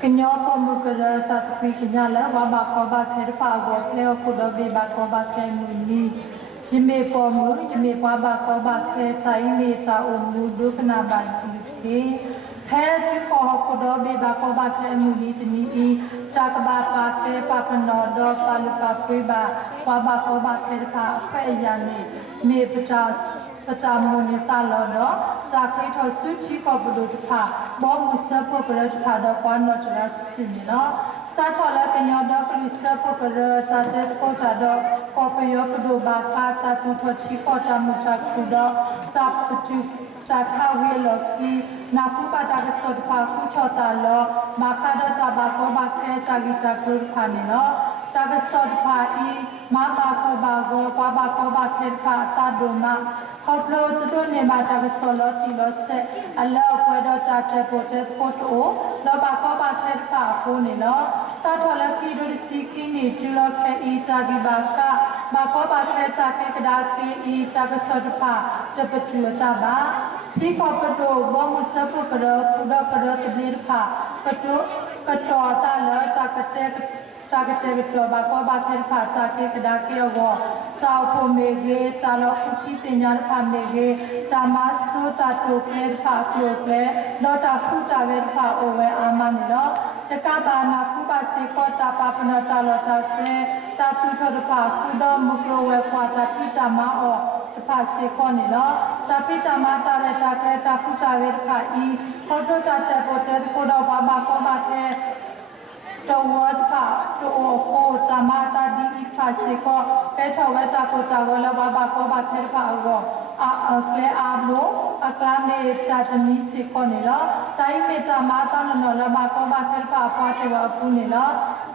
Kenyo pemukara tatpi kenyala wabak wabak herpa wabak leo kudo bebak wabak kemuni. Jime pomu jime wabak wabak cai me ca umu du kenaban kudu. Pet koh kudo bebak wabak kemuni jini I takba pake papanodo palu papiba wabak wabak herpa peyane me petas. Petamu ni talodo, cakap itu suci kau berdua ta, bawa musa pukul ta dah pano jelas sini lo. Satolah kenyada kelusa pukul cakap kau tada kau punya berdua bapa cakap tu kau tamu cakap kuda cakap tu cakap weloki naku pada kesod paku cota lo, maka dah cakap kau pakai cakap cakap ni lo. Cakap kesod pai, mama kau bago, bapa kau pakai kata doma. Kalau tu ni macam solo tilo se, Allah pada cakap potet poto, lo bako bater paku ni lo. Satu lagi dari siki ni jual ke ita di baka, bako bater cakap kedaki ita ke sodpa, cepat jual taba. Si kau perlu bawa musafu kerja, kuda kerja terdir pa, ketua tala cakap bako bater pa cakap kedaki awak. Tau pomege, talo kuci tenyar pamege, tamasu tatu per pa kloke, lo taku tager pa owe aman lo. Teka bana ku basi kota pa puna talo tate, tatu thod pa kudo mukro we kwa tapi tama o, tepasi koni lo. Tapi tama tare take taku tager pa I, kodo tate potet kudo baba ko bate. Tawad pa to o tamata di ifasiko peto weta kota wala baba ko bater pa go akle abo aklame tatami sikonila tai me tamata no la ba ko bater pa pa te wa punila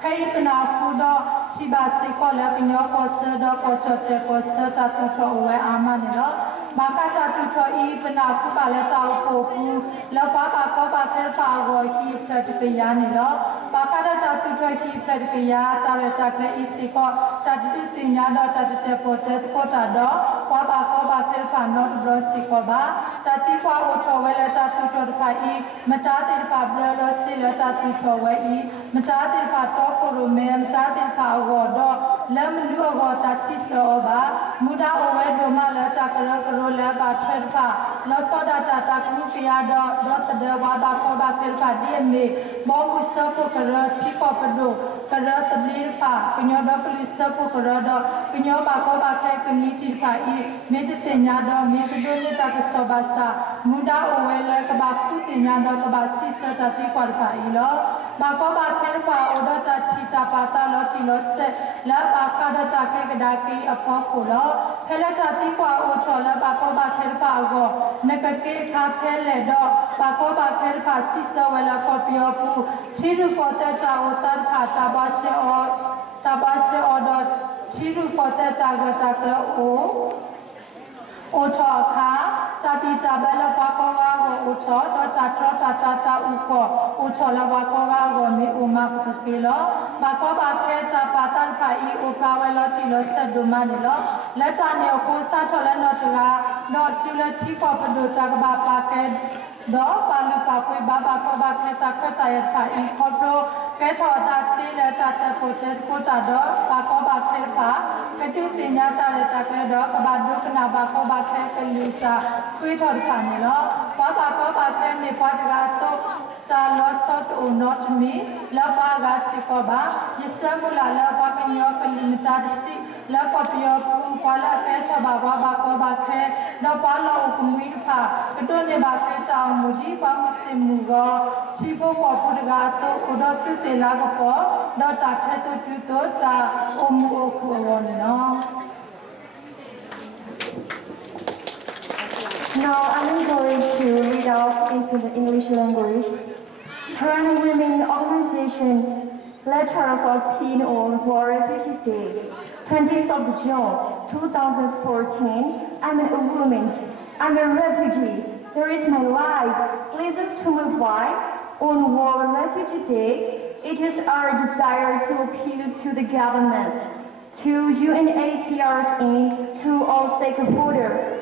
kai pna kudo sibasi ko la kinyo ko se do ko chote ko se tatu cho we amanila maka tatu cho I pna ku ba la tau ko pu la baba ko bater pa go ki pratikyanila maka tatu joki perkia tahu takle isi ko tatu tinya do tatu tepotet kota do waba ko bater pano do sikoba tati ko uchowele tatu torpai matatir pablo lo sila tatu chowei matatir pato kurume matatir pagodo lem lugo tasiso ba muda owe do mala taklo krola bater pa lo soda tata krupia do tade waba ko bater pa dieme mau usaha kerja cipta perlu kerja terlir pa penyoda pelisa kerja penyoba kau pakai kemiti pai meditenya do meditoni tak kesobasa muda awalnya kebaku tenya do kebasi setati parpai lo bako pakai pa oda tak cita pata lo tilo se la baka do tak kedaki apa kulo pela tati pa ucola bako pakai pa go nekake kapele do bako pakai pa sisa wala kopiopu Chiru kota tawotar kata tabashe order chiru kota taga ocho ka tapi tabela pakoga go ocho do tata uko ocho la pakoga go mi umak kilo bako bakhe tapatan kai upawelo tilo sedumanilo letane ko sa chola notuga no chula chiko paduta ba pake do palu pakui baba ko bakhe takko tayat pa I kopro ke thoda tile tata potet kota do bako bakhe pa ketu tinya tale takle do kabadu kena bako bakhe keluta kui thod panilo baba ko bakhe me padga to ta losot o not me la baga sikoba yisamula la bakanyo kelimta si la kopio pu pala ke thoba baba ko bakhe do pala ukumwi pa ketu ne bakhe ta mudi pamusimugo chibo kopurga to udotu telago do takhe to tuto ta omu okuwono. Now I'm going to read out into the English language. Korean Women Organization Letters of Pin on War Refugee Day, 20th of June 2014. I'm a woman. I'm a refugee. There is my life. Listen to my voice on World Refugee Day. It is our desire to appeal to the government, to UNHCR and to all stakeholders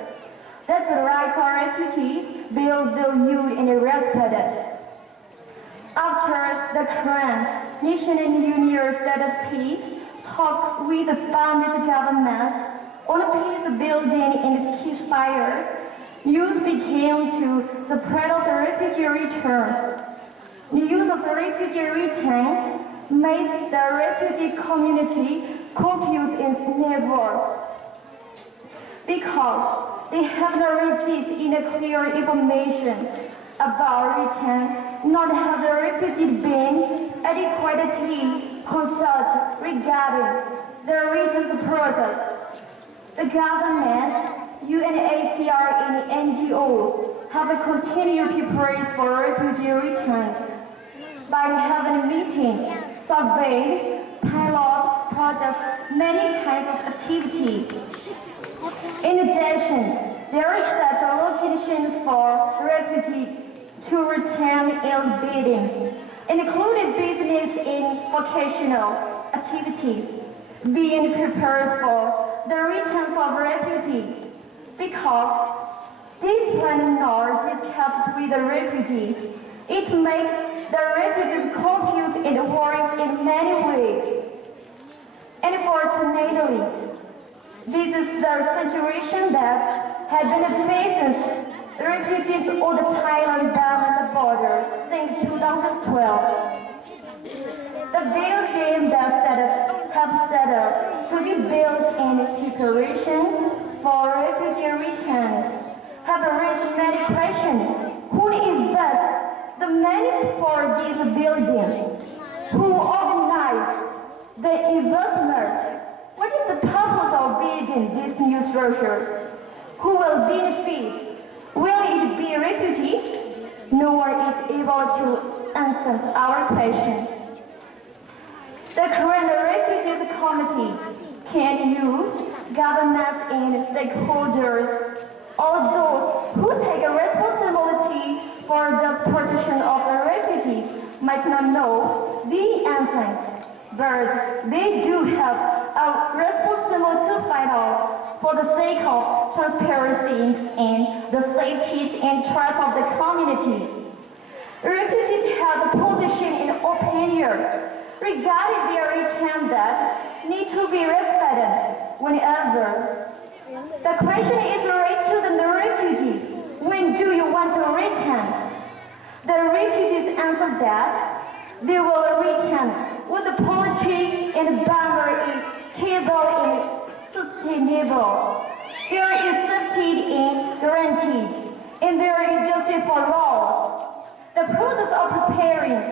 that the rights of refugees be valued and respected. After the current Nation and Union status peace talks with the Burmese government on a peace building in its ceasefires, news began to spread of the refugee returns. News of the refugee return makes the refugee community confused its neighbors because they have not received in a clear information about return, not have the refugee been adequately consulted regarding the return process. The government, UNHCR and NGOs have continued preparing for refugee returns by having meetings, survey, pilot projects, many kinds of activities. In addition, there are set locations for refugees to return in bidding, including business and vocational activities, being prepared for the returns of refugees, because these plans are discussed with the refugees. It makes the refugees confused and worried in many ways. Unfortunately, this is the situation that has been facing refugees on the Thailand-Burma border since 2012. The building that have started to be built in preparation for refugee returns have raised many questions. Who invest the money for this building? Who organized the investment? What is the purpose of building this new structure? Who will benefit? Will it be refugees? No one is able to answer our question. The current refugees committee can you, governments and stakeholders, all those who take a responsibility for the protection of the refugees might not know the answers, but they do have a responsibility to find out for the sake of transparency and the safety and trust of the community. Refugees have a position in opinion regarding their return that need to be respected whenever. The question is raised to the refugees, when do you want to return? The refugees answer that they will return when the politics and Burma is stable and sustainable. There is safety and guaranteed, and there is justice for all. The process of preparing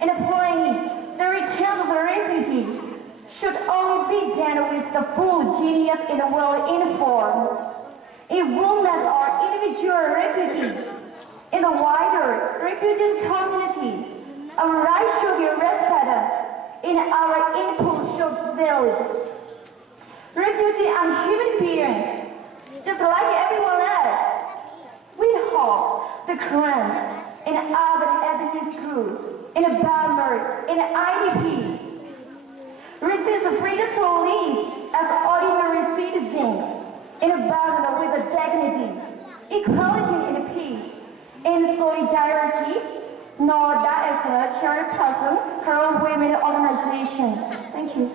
and planning the return of the refugee should only be done with the full genius and well-informed. If women or individual refugees in the wider refugees community, our rights should be respected and our input should be valued. Refugees are human beings, just like everyone else. We hope the current and other ethnic groups in Burma and IDP receive the freedom to live as ordinary citizens in Burma with dignity, equality and peace, and solidarity. Nor that effort, chairperson, Korean Women Organization. Thank you.